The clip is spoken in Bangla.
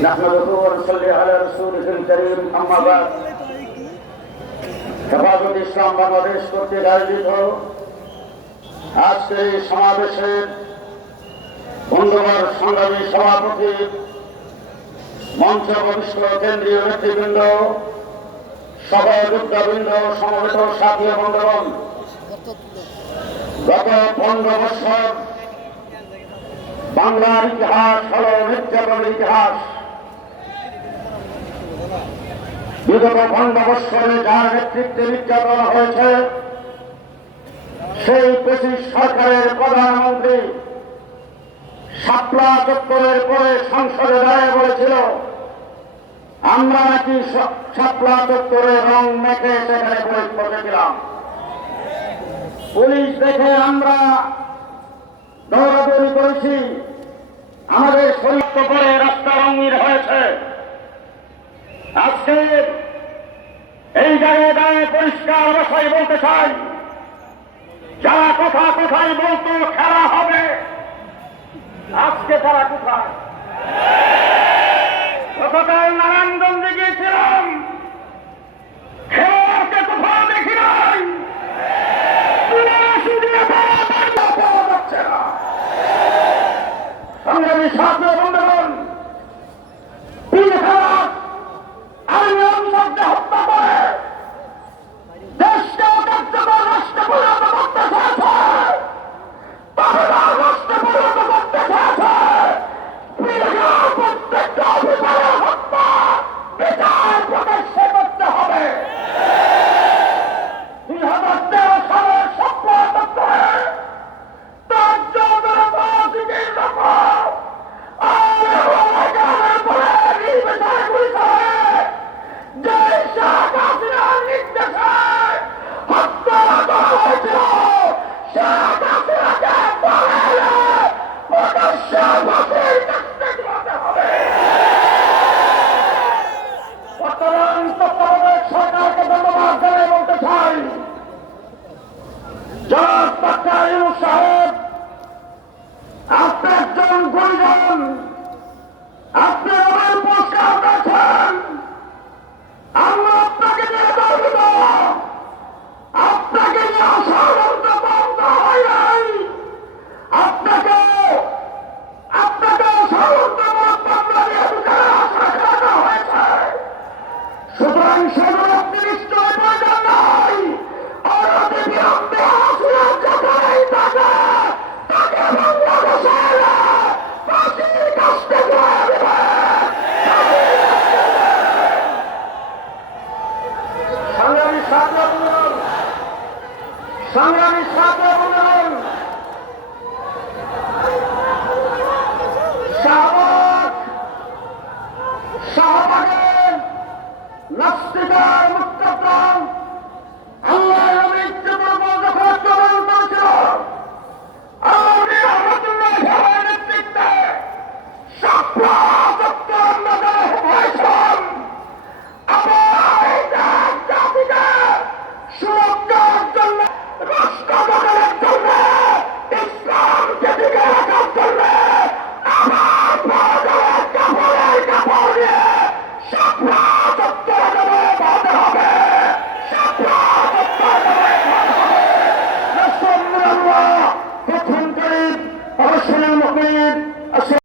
نحمده ونصلي على رسوله الكريم أما بعد হেফাজত ইসলাম বাংলাদেশ কর্তৃক আয়োজিত আজকের এই সমাবেশের বন্ধুবার সংগ্রামী সভাপতি মঞ্চ ভবিষ্য কেন্দ্রীয় নেতৃবৃন্দ সভাযোদ্ধাবৃন্দ সমবেত সাথী বন্ধুগণ গত পনেরো বছর বাংলার ইতিহাস হল নির্যাতনের ইতিহাস বিগত পনেরো বৎসরে যার নেতৃত্বে নির্যাতন হয়েছে, সেই ব্রিটিশ সরকারের প্রধানমন্ত্রী শাপলা চত্বরের পরে সংসদে দাঁড়িয়ে বলেছিল, আমরা নাকি শাপলা চত্বরে রং মেখে সেখানে বসেছিলাম পুলিশ দেখে আমরা দৌড়াদৌড়ি করেছি। আমাদের শরীর করে রাস্তা রঙিন হয়েছে। আজকে এই জায়গায় দাঁড়িয়ে পরিষ্কার ভাষায় বলতে চাই। যারা কথা কোথায় বলতো খেলা হবে। আজকে তারা কোথায়? সরকারকে ধন্যবাদ জানাই বলতে চাই জনাব সংগ্রামী ছাত্র বন্ধুগণ শাহবাগের নাস্তিকার মুক্তপ্রাণ। আল্লাহ মৃত্যু পূর্ব যখন করেছিল আল্লাহ রহমতুল্লাহ নেতৃত্বে সাপ্লাহ